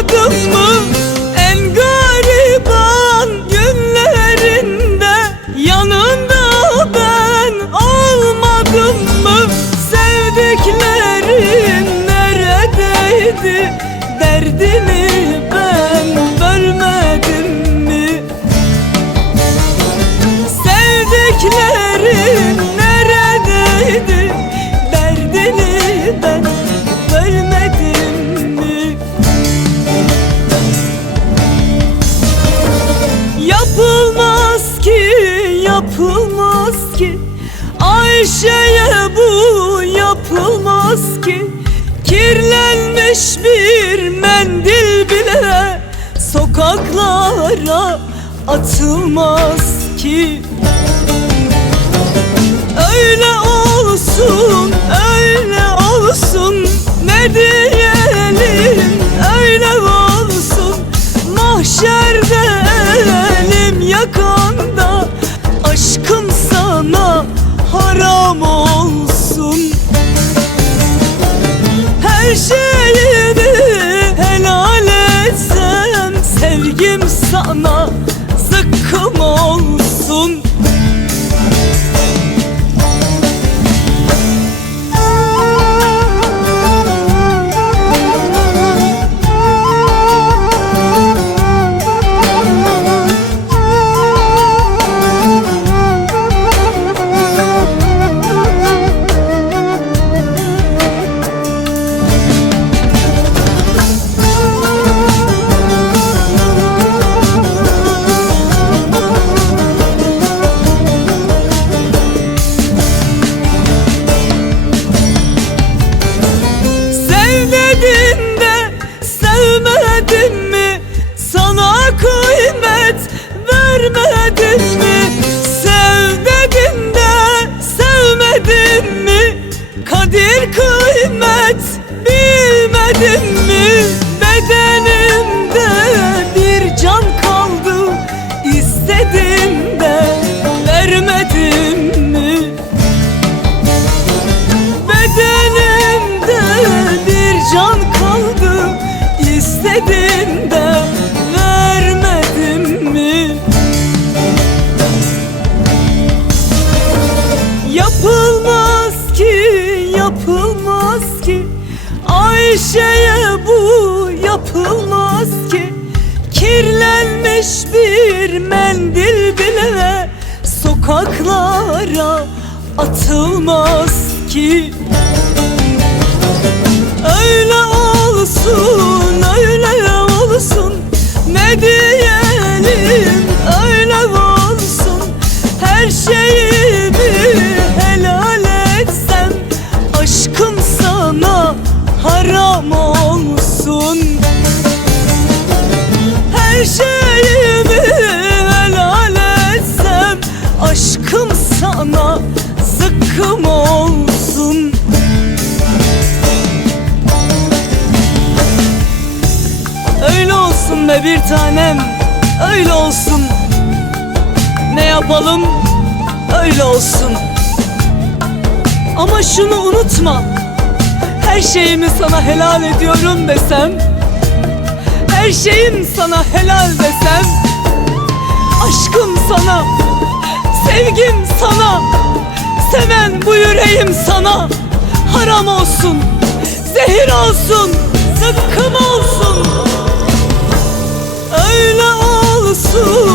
almadın mı? En gariban günlerinde yanında ben olmadım mı? Sevdiklerin neredeydi? Derdini ben bölmedim mi? Sevdiklerin ki Ayşe'ye bu yapılmaz ki. Kirlenmiş bir mendil bile Sokaklara atılmaz Her bilmedin Ayşe'ye bu yapılmaz ki. Kirlenmiş bir mendil bile Sokaklara atılmaz ki. Öyle olsun, öyle Aşkım sana zıkkım olsun. Öyle olsun be bir tanem Öyle olsun. Ne yapalım? Öyle olsun. Ama şunu unutma Her şeyimi sana helal ediyorum desem Her şeyim sana helal desem Aşkım sana Sevgim sana Seven bu yüreğim sana. Haram olsun Zehir olsun Zıkkım olsun. Öyle olsun.